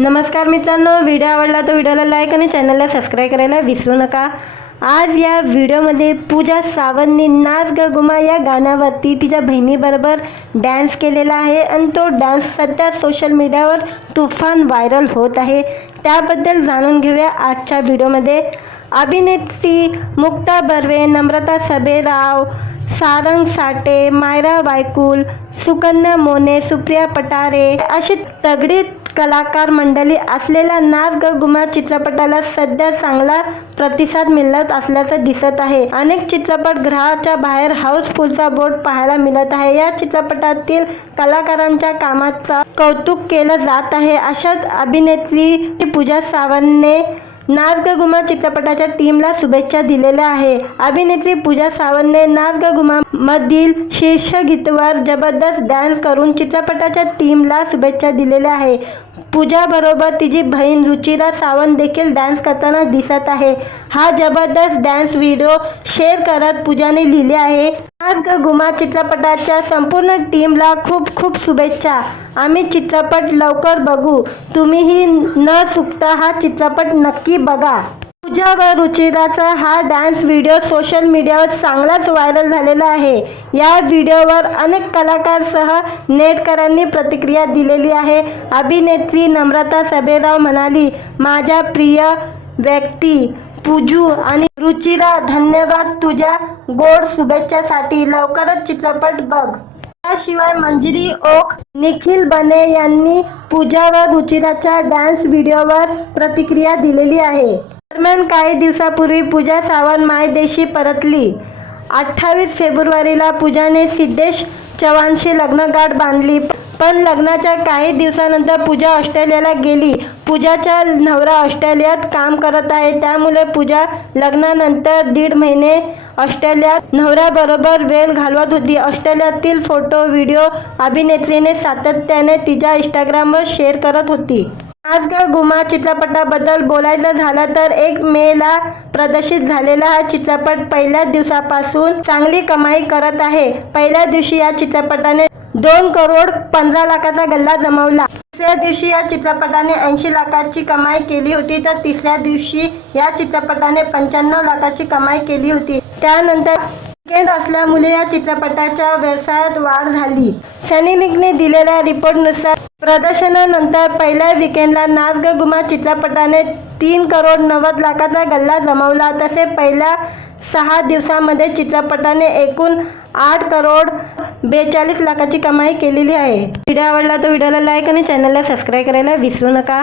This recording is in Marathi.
नमस्कार मित्रांनो व्हिडिओ आवडला तर व्हिडिओला लाईक आणि चॅनलला सबस्क्राईब करायला विसरू नका. आज या व्हिडिओमध्ये पूजा सावंतने नाच ग गुमा या गाण्यावरती तिच्या बहिणीबरोबर डॅन्स केलेला आहे आणि तो डॅन्स सध्या सोशल मीडियावर तुफान व्हायरल होत आहे. त्याबद्दल जाणून घेऊया आजच्या व्हिडिओमध्ये. अभिनेत्री मुक्ता बर्वे नम्रता सबेराव सारंग साटे मायरा वायकुल सुकन्या मोने सुप्रिया पटारे अशी तगडी कलाकार मंडळी असलेल्या नाच ग गुमा चित्रपटाला सध्या चांगला प्रतिसाद मिळत असल्याचं दिसत आहे. अनेक चित्रपट ग्रहाच्या बाहेर हाऊसफुलचा बोर्ड पाहायला मिळत आहे. या चित्रपटातील कलाकारांच्या कामाचा कौतुक केलं जात आहे. अशाच अभिनेत्री पूजा सावंतने नाच ग गुमा चित्रपटाच्या टीमला शुभेच्छा दिलेल्या आहे. अभिनेत्री पूजा सावंतने नाच ग गुमा मधील शीर्षगीतवर जबरदस्त डान्स करून चित्रपटाच्या टीमला शुभेच्छा दिलेल्या आहे. पूजाबरोबर तिची बहीण रुचिरा सावंत देखील डान्स करताना दिसत आहे. हा जबरदस्त डान्स व्हिडिओ शेअर करत पूजाने लिहिले आहे. आज ग गुमा चित्रपटाच्या संपूर्ण टीमला खूप खूप शुभेच्छा. आम्ही चित्रपट लवकर बघू. तुम्हीही न चुकता हा चित्रपट नक्की बघा. पूजा व रुचिराचा हा डान्स व्हिडिओ सोशल मीडियावर चांगलाच व्हायरल झालेला आहे. या व्हिडिओवर अनेक कलाकारसह नेटकरांनी प्रतिक्रिया दिलेली आहे. अभिनेत्री नम्रता सबेराव म्हणाली माझ्या प्रिय व्यक्ती पूजू आणि रुचिरा धन्यवाद तुझ्या गोड शुभेच्छासाठी. लवकरच चित्रपट बघ. त्याशिवाय मंजिरी ओक निखिल बने यांनी पूजा व रुचिराच्या डान्स व्हिडिओवर प्रतिक्रिया दिलेली आहे. दरम्यान काही दिवसापूर्वी पूजा सावंत मायदेशी परतली. अठ्ठावीस फेब्रुवारीला पूजाने सिद्धेश चव्हाणशी लग्नगाठ बांधली. पण लग्नाच्या काही दिवसानंतर पूजा ऑस्ट्रेलियाला गेली. पूजाचा नवरा ऑस्ट्रेलियात काम करत आहे. त्यामुळे पूजा लग्नानंतर दीड महिने ऑस्ट्रेलियात नवऱ्याबरोबर वेळ घालवत होती. ऑस्ट्रेलियातील फोटो व्हिडिओ अभिनेत्रीने सातत्याने तिच्या इंस्टाग्रामवर शेअर करत होती. आज गुमा चित्रपटाबद्दल बोलायचं झालं तर एक मे ला प्रदर्शित झालेला हा चित्रपट पहिल्याच दिवसापासून चांगली कमाई करत आहे. पहिल्या दिवशी या चित्रपटाने दोन करोड पंधरा लाखाचा गल्ला जमवला. दुसऱ्या दिवशी या चित्रपटाने ऐंशी लाखाची कमाई केली होती तर तिसऱ्या दिवशी या चित्रपटाने पंच्याण्णव लाखाची कमाई केली होती. त्यानंतर वीकेंड असल्यामुळे या चित्रपटाच्या व्यवसायात वाढ झाली. सॅनिनिकने दिलेल्या रिपोर्टनुसार प्रदर्शनानंतर पहिल्या विकेंडला नाच ग गुमा चित्रपटाने तीन करोड नव्वद लाखाचा गल्ला जमवला. तसे पहिल्या सहा दिवसामध्ये चित्रपटाने एकूण आठ करोड बेचाळीस लाखाची कमाई केलेली आहे. व्हिडिओ आवडला तर व्हिडिओला लाईक आणि चॅनलला सबस्क्राईब करायला विसरू नका.